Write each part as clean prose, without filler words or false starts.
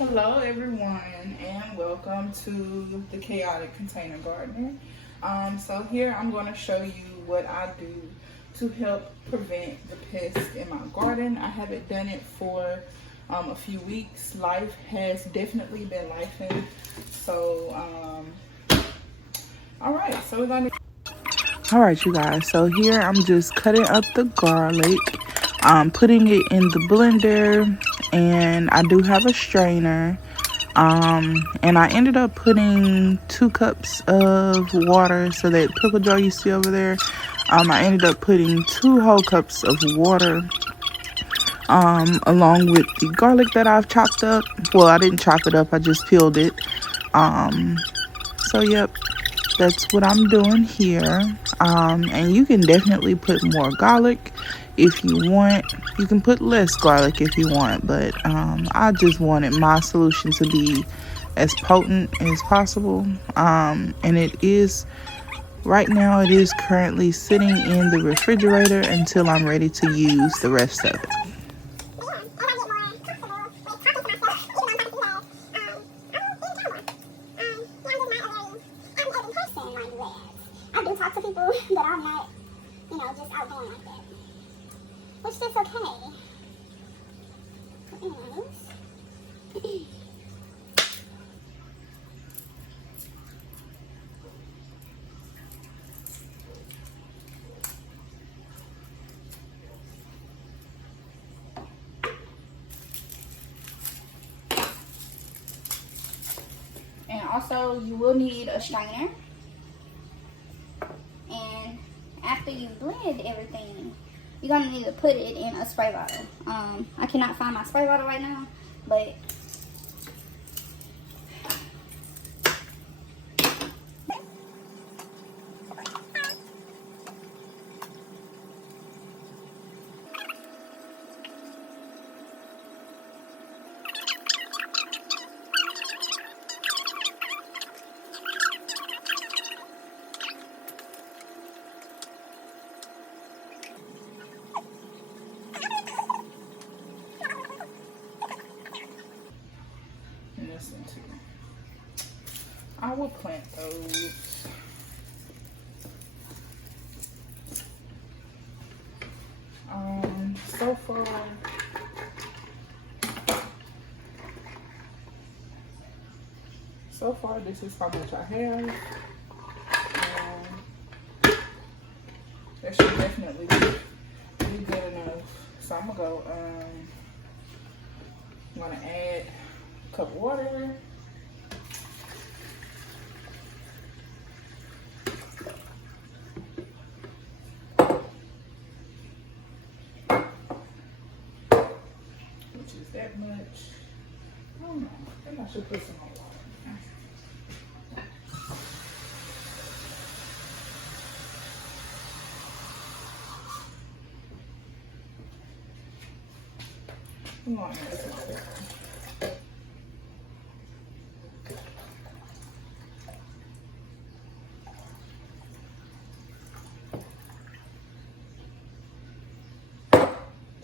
Hello everyone and welcome to the Chaotic Container Gardener. So here I'm going to show you what I do to help prevent the pests in my garden. I haven't done it for a few weeks. Life has definitely been lifing. So alright, so we're going to Alright you guys, so here I'm just cutting up the garlic, putting it in the blender, and I do have a strainer. And I ended up putting 2 cups of water, so that pickle jar you see over there, I ended up putting 2 whole cups of water, along with the garlic that I've chopped up. Well, I didn't chop it up, I just peeled it. So yep, that's what I'm doing here. And you can definitely put more garlic if you want. You can put less garlic if you want, but I just wanted my solution to be as potent as possible. And it is, right now it is currently sitting in the refrigerator until I'm ready to use the rest of it. I do talk to people, but I'm not, just outgoing like that. Which is okay. Anyways. And also, you will need a strainer. And after you blend everything, you're gonna need to put it in a spray bottle. I cannot find my spray bottle right now, but I will plant those. So far this is how much I have. That should definitely be good enough. So I'm gonna go, I'm gonna add a cup of water. Which is that much. I don't know. I think I should put some more water. I'm going to add some pepper.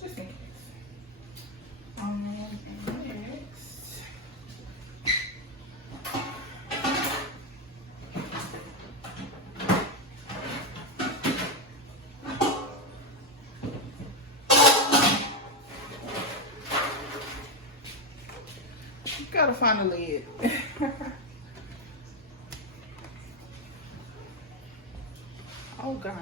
Just in case. And next, you gotta find a lid. Oh gosh,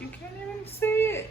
you can't even see it.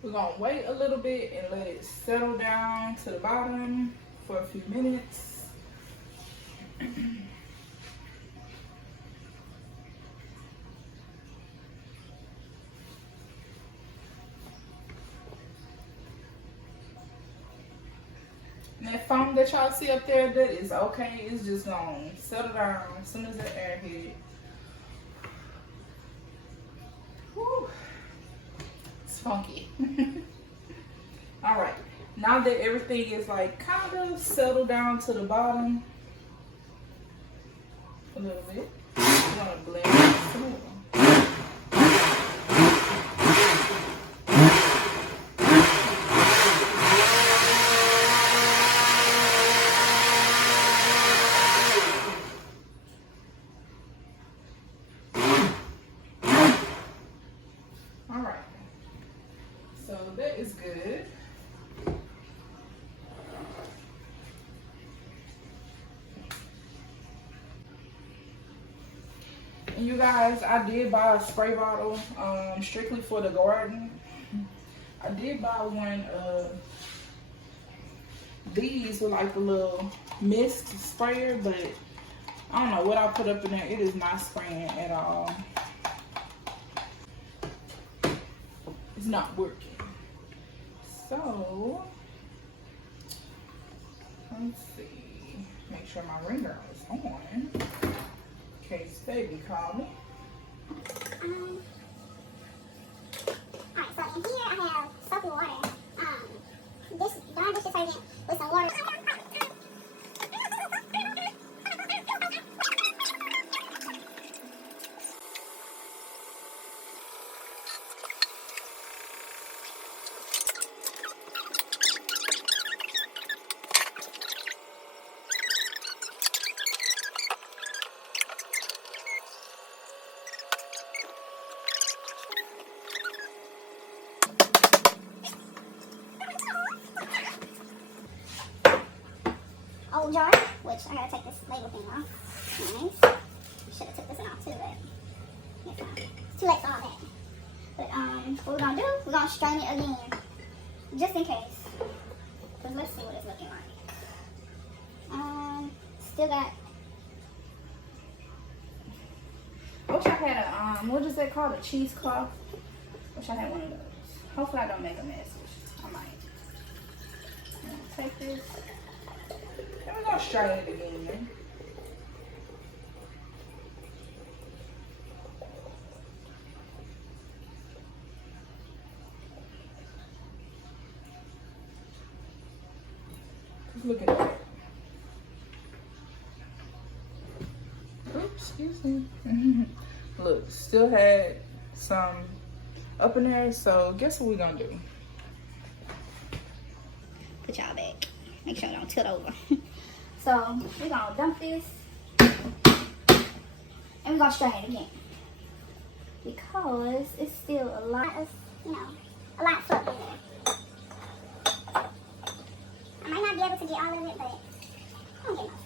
We're gonna wait a little bit and let it settle down to the bottom for a few minutes. And that foam that y'all see up there, that is okay. It's just gonna settle down as soon as the air hit it. Whew. It's funky. All right, now that everything is like kind of settled down to the bottom a little bit, I'm gonna blend it some more. All right, so that is good. And you guys, I did buy a spray bottle strictly for the garden. I did buy one of these with like the little mist sprayer, but I don't know what I put up in there. It is not spraying at all. It's not working. So, let's see. Make sure my ringer is on. In case baby call me. Alright, so in here I have soap and water. This darn dish detergent with some water. Old jar, which I gotta take this label thing off. Nice. Should have took this one off too, but it's fine. It's too late for all that. But what we're gonna do, we're gonna strain it again, just in case. Cause let's see what it's looking like. Still got. I wish I had a what is that called? A cheesecloth. Wish I had one of those. Hopefully I don't make a mess. I might. I'm gonna take this. And we're gonna strain it again. Just look at that. Oops, excuse me. Look, still had some up in there, so guess what we're gonna do? Put y'all back. Make sure it don't tilt over. So we're gonna dump this and we're gonna strain it again because it's still a lot of, a lot of soap in there. I might not be able to get all of it, but I don't get no stuff.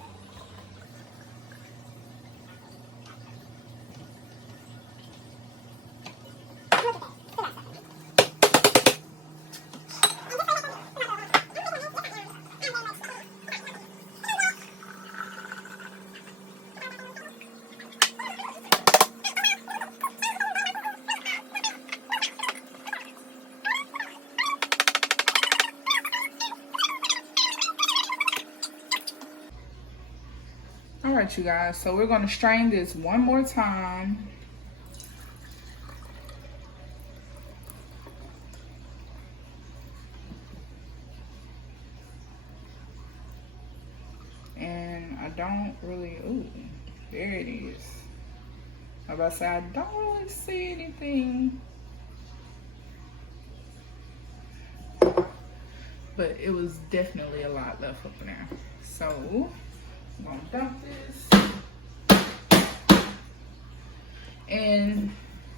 All right, you guys, so we're gonna strain this one more time. And I don't really, ooh, there it is. I was about to say, I don't really see anything. But it was definitely a lot left up in there. So, I'm gonna dump this. And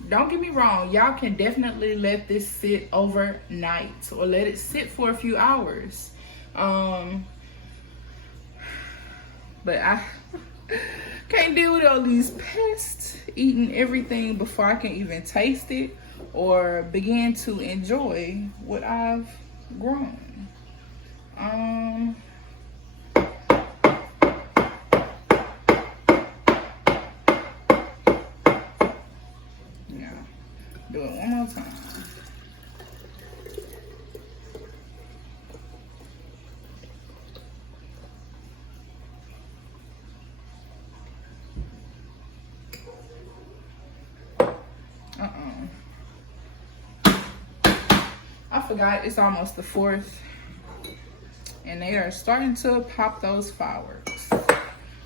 don't get me wrong, y'all can definitely let this sit overnight or let it sit for a few hours. But I can't deal with all these pests eating everything before I can even taste it or begin to enjoy what I've grown. Yeah, do it one more time. I forgot it's almost the 4th. And they are starting to pop those fireworks.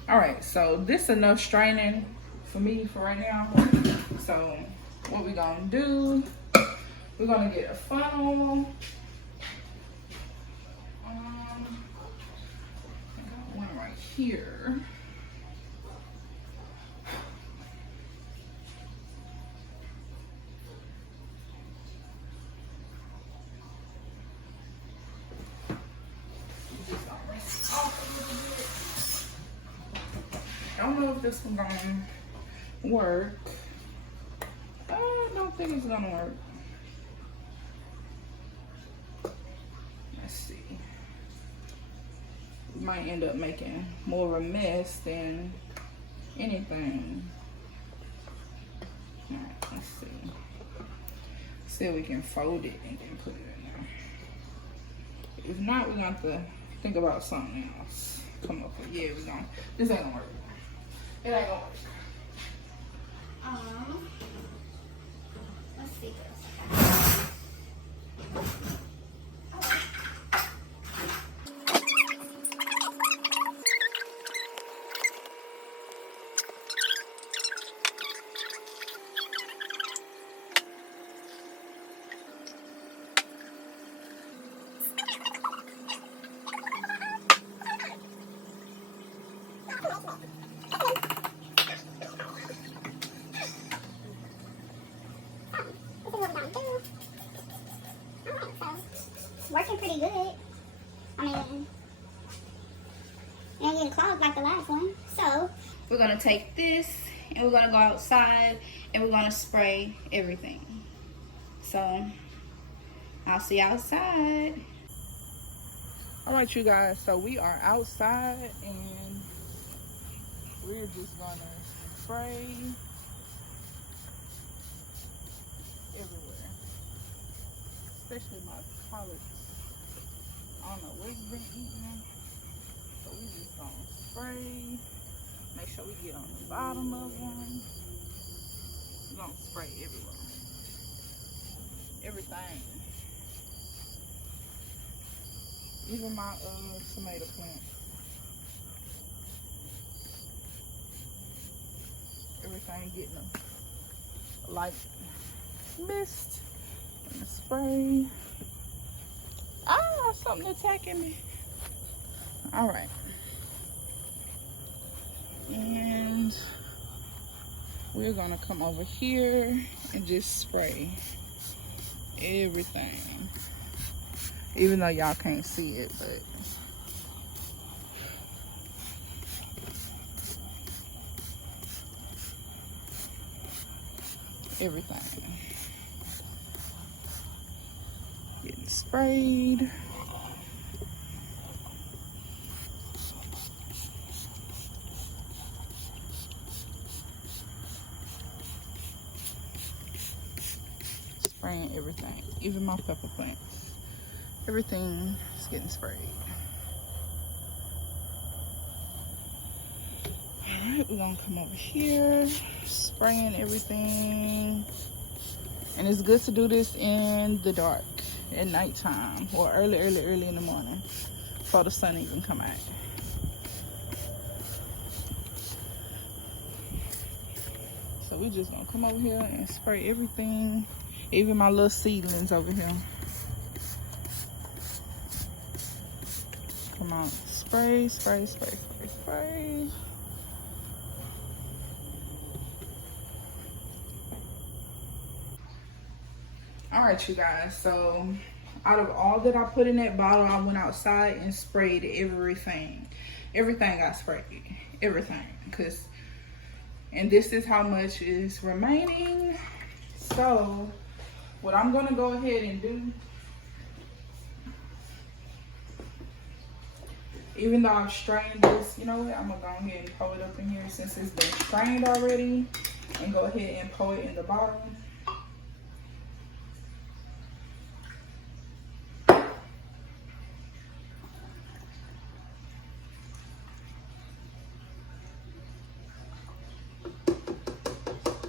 All right, so this enough straining for me for right now. So what we're gonna do, we're gonna get a funnel. I got one right here. I don't know if this one's gonna work. I don't think it's gonna work. Let's see. We might end up making more of a mess than anything. Alright, let's see. See if we can fold it and then put it in there. If not, we're gonna have to think about something else. Come up with, yeah, we're gonna, this ain't gonna work. It ain't gonna work. Let's see this. Working pretty good. I mean, it ain't getting clogged like the last one. So we're gonna take this and we're gonna go outside and we're gonna spray everything. So I'll see you outside. All right, you guys, so we are outside and we're just gonna spray everywhere, especially my collards. I don't know what it's been eating, so we just gonna spray. Make sure we get on the bottom of them. We're gonna spray everywhere. Everything. Even my tomato plant. Everything getting a light mist and spray. Ah, something attacking me. All right. And we're gonna come over here and just spray everything. Even though y'all can't see it, but everything getting sprayed. Spraying everything, even my pepper plants. Everything is getting sprayed. All right, we're gonna come over here, spraying everything. And it's good to do this in the dark, at nighttime, or early in the morning, before the sun even come out. So we just gonna come over here and spray everything, even my little seedlings over here. Come on, spray, spray, spray, spray, spray. All right, you guys, so out of all that I put in that bottle, I went outside and sprayed everything. Everything got sprayed, everything. And this is how much is remaining. So what I'm gonna go ahead and do, even though I've strained this, you know what, I'm gonna go ahead and pour it up in here since it's been strained already, and go ahead and pour it in the bottom.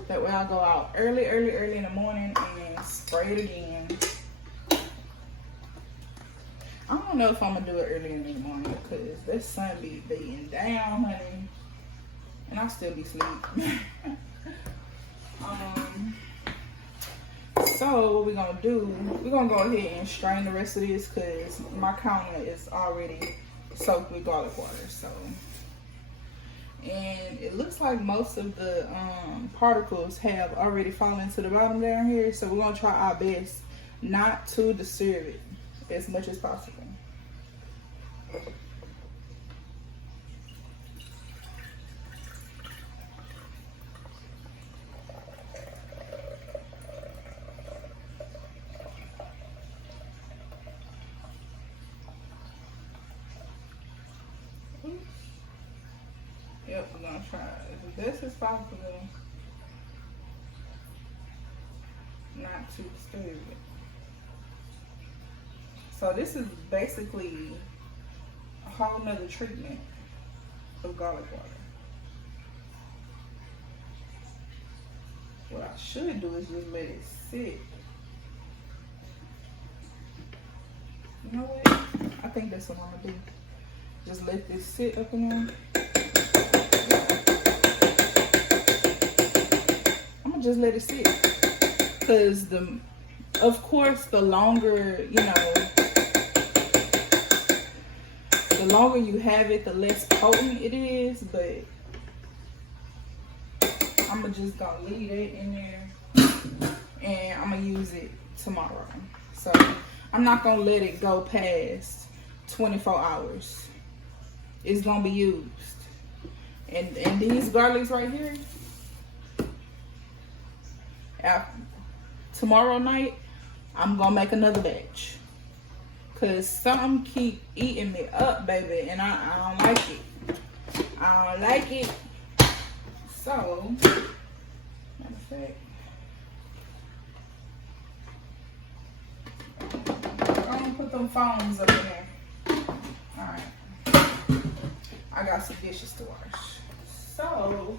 That way I'll go out early in the morning and spray it again. I don't know if I'm gonna do it early in the morning because that sun be beating down, honey. And I'll still be asleep. So what we're gonna do, we're gonna go ahead and strain the rest of this because my counter is already soaked with garlic water. So, and it looks like most of the particles have already fallen to the bottom down here. So we're gonna try our best not to disturb it as much as possible. Yep, we're gonna try as best as possible not to disturb it. So this is basically a whole nother treatment of garlic water. What I should do is just let it sit. You know what? I think that's what I'm gonna do. Just let this sit up in there. I'm gonna just let it sit. Cause of course, the longer, you know, the longer you have it, the less potent it is, but I'm just gonna leave it in there and I'm gonna use it tomorrow. So I'm not gonna let it go past 24 hours. It's gonna be used. And these garlics right here, tomorrow night, I'm gonna make another batch. Cause some keep eating me up, baby, and I don't like it. I don't like it. So, matter of fact, I'm gonna put them phones up in there. Alright. I got some dishes to wash. So,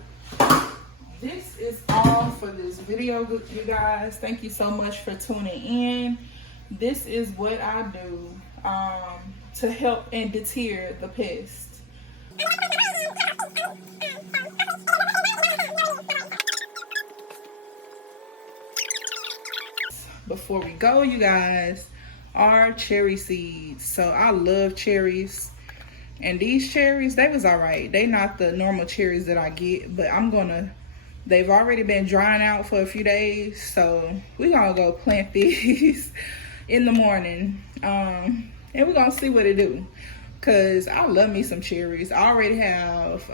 this is all for this video, you guys. Thank you so much for tuning in. This is what I do to help and deter the pest. Before we go, you guys, are cherry seeds. So I love cherries. And these cherries, they was alright. They not the normal cherries that I get, but they've already been drying out for a few days. So we're gonna go plant these in the morning. And we're gonna see what it do. Cause I love me some cherries. I already have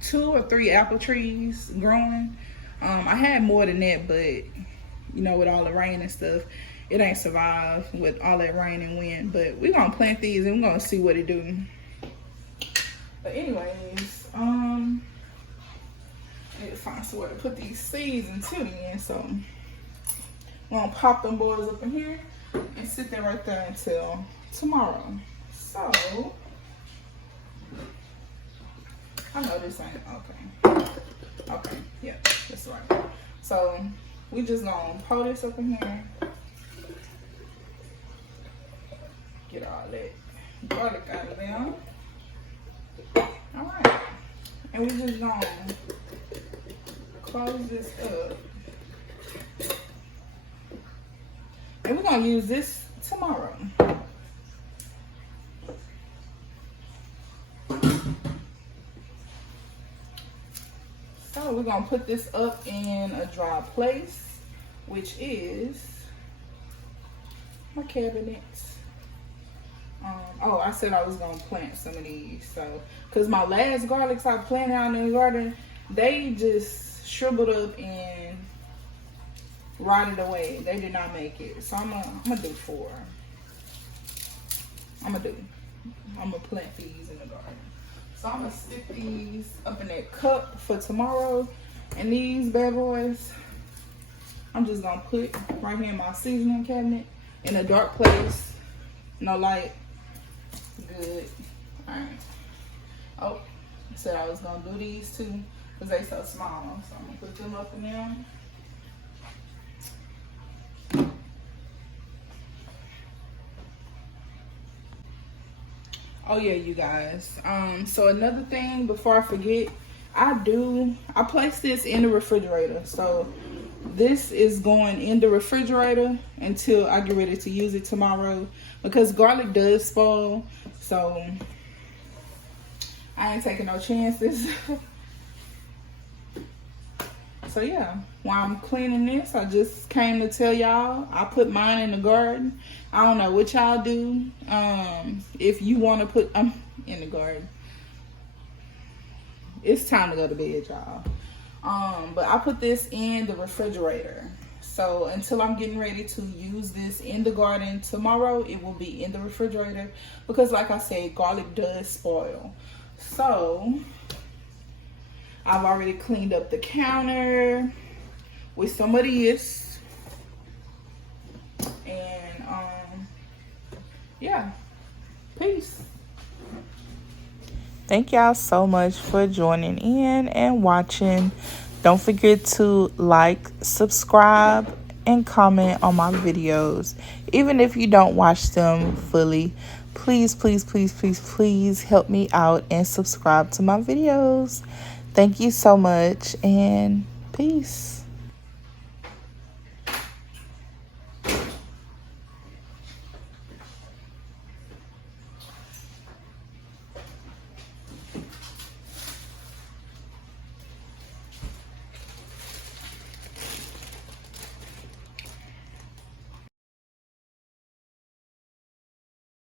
2 or 3 apple trees growing. I had more than that, but you know, with all the rain and stuff, it ain't survived with all that rain and wind. But we're gonna plant these and we're gonna see what it do. But anyways, I need to find somewhere to put these seeds into again. So I'm gonna pop them boys up in here and sit there right there until tomorrow. So I know this ain't okay. Okay, yeah, that's right. So we just gonna pour this up in here. Get all that garlic out of there. Alright. And we just gonna close this up. And we're gonna use this tomorrow. So we're gonna put this up in a dry place, which is my cabinet. Oh, I said I was gonna plant some of these. So, cause my last garlics I planted out in the garden, they just shriveled up and rotted away. They did not make it. So I'm gonna do 4. I'm gonna plant these in the garden. So I'm gonna stick these up in that cup for tomorrow. And these bad boys, I'm just gonna put right here in my seasoning cabinet in a dark place, no light. Good. Alright. Oh, I said I was gonna do these too. because they so small. So I'm gonna put them up in there. Oh yeah, you guys. So another thing before I forget, I place this in the refrigerator. So this is going in the refrigerator until I get ready to use it tomorrow, because garlic does spoil. So I ain't taking no chances. So yeah, while I'm cleaning this, I just came to tell y'all I put mine in the garden. I don't know what y'all do. If you want to put in the garden, it's time to go to bed, y'all. But I put this in the refrigerator. So until I'm getting ready to use this in the garden tomorrow, it will be in the refrigerator, because like I said, garlic does spoil. So I've already cleaned up the counter with some of this. And yeah, peace. Thank y'all so much for joining in and watching. Don't forget to like, subscribe, and comment on my videos. Even if you don't watch them fully, please, please, please, please, please help me out and subscribe to my videos. Thank you so much, and peace.